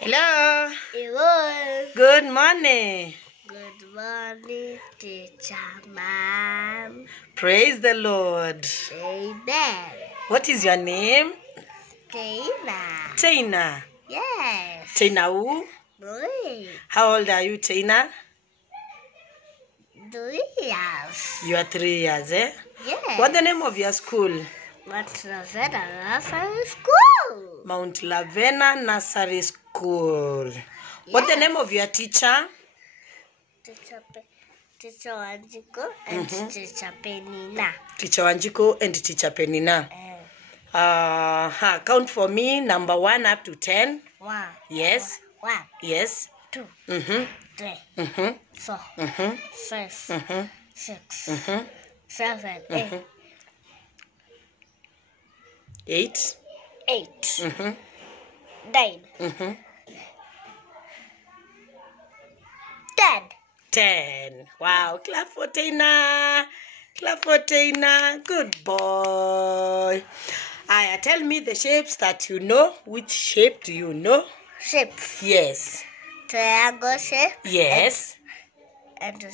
Hello. Hello. Good morning. Good morning, teacher, ma'am. Praise the Lord. Amen. What is your name? Tehinnah. Tehinnah. Yes. Tehinnah who? 3. How old are you, Tehinnah? 3 years. You are 3 years, eh? Yes. What's the name of your school? What's the nursery school? Mount Lavena Nursery School. What's the name of your teacher? Teacher Wanjiko and Teacher Tehinnah. Teacher Wanjiko and Teacher Tehinnah. Count for me, number 1 up to 10. 1. Yes. 1. Yes. 2. 3. 3. 4. 5. 6. 7. 8. 8. 8. 9. 10. 10. Wow. Clap for Tehinnah. Clap for Tehinnah. Good boy. Tell me the shapes that you know. Which shape do you know? Shape. Yes. Triangle shape. Yes. And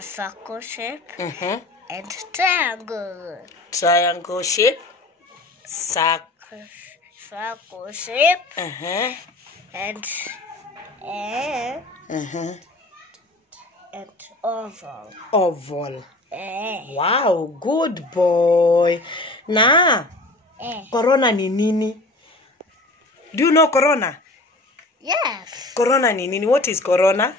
circle shape. And triangle. Triangle shape. Circle shape. And oval. Oval. Wow, good boy. Na, corona ni nini? Do you know corona? Yes. Corona ni nini? What is corona?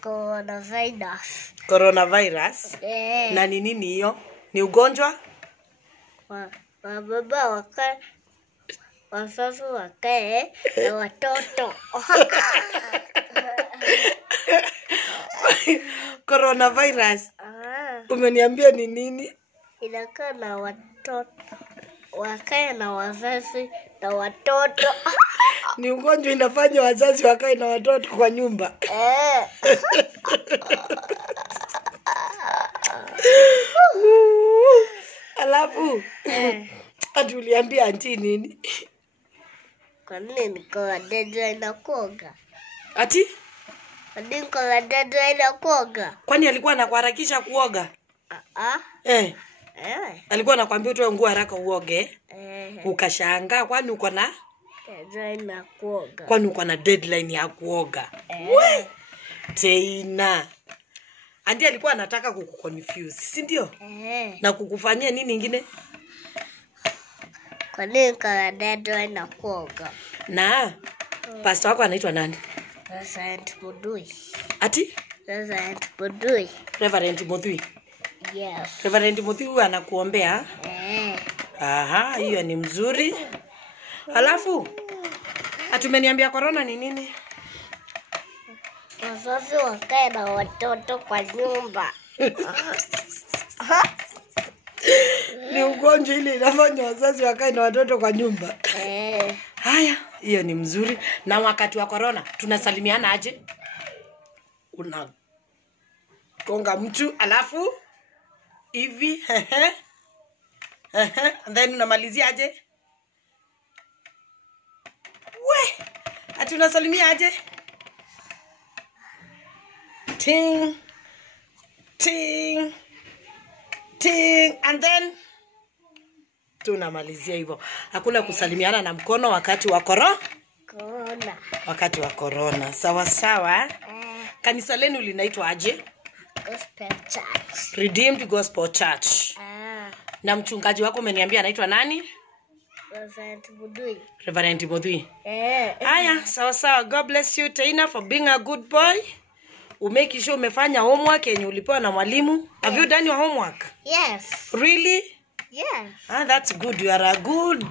Coronavirus. Coronavirus. Na ni nini hiyo? Ni ugonjwa? Wababa wakae, wazazi wakae na watoto. Coronavirus. Umeniambia ni nini? Inakaa na watoto. Wakae na wazazi na watoto. Ni ugonjwa inafanya wazazi wakae na watoto kwa nyumba. Alafu ati uliambia auntie nini? Kwa nini niko na deadline na kuoga? Ati? Kwa nini niko na deadline na kuoga? Kwani alikuwa anakuharakisha kuoga? Alikuwa anakuambia utoe nguo haraka uoge. Ukashangaa kwani uko na deadline na kuoga. Kwani uko na deadline ya kuoga. We! Tehinnah. Andi alikuwa anataka kukuconfuse, si ndio? Na kukufanyia nini nyingine? Kwa nini kana deadline na kuoga? Na pastor wako anaitwa nani? Reverend Mudui. Ati? Reverend Mudui. Reverend Mudui. Yes. Reverend Mudui anakuombea? Aha, hiyo ni mzuri. Alafu atumeniambia corona ni nini? Wazazi wakae na watoto kwa nyumba. Ni ugonjwa ile inafanya wazazi wakae na watoto kwa nyumba. Haya, hiyo ni mzuri. Na wakati wa corona tunasalimiana aje? Unagonga mtu alafu hivi and then unamalizia aje? We, ati unasalimia aje? Ting ting ting and then tunamalizia hivyo. Hakuna kusalimiana na mkono wakati wa corona. Wakati wa corona. Sawa sawa. Kanisa lenu linaitwa aje? Gospel Church. Redeemed Gospel Church. Na mchungaji wako umeniambia anaitwa nani? Reverend Mudui. Reverend Mudui. Haya, sawa sawa. God bless you Tehinnah for being a good boy. Umake sure umefanya homework yenye ulipewa na mwalimu. Have you done your homework? Yes. Really? Yes. That's good. You are a good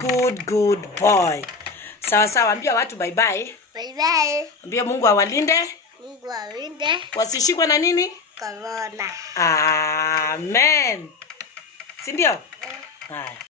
boy. Sawa sawa, ambia watu bye bye. Bye bye. Ambia Mungu awalinde. Mungu awalinde. Wasishikwe na nini? Corona. Amen. Si ndio? Haya.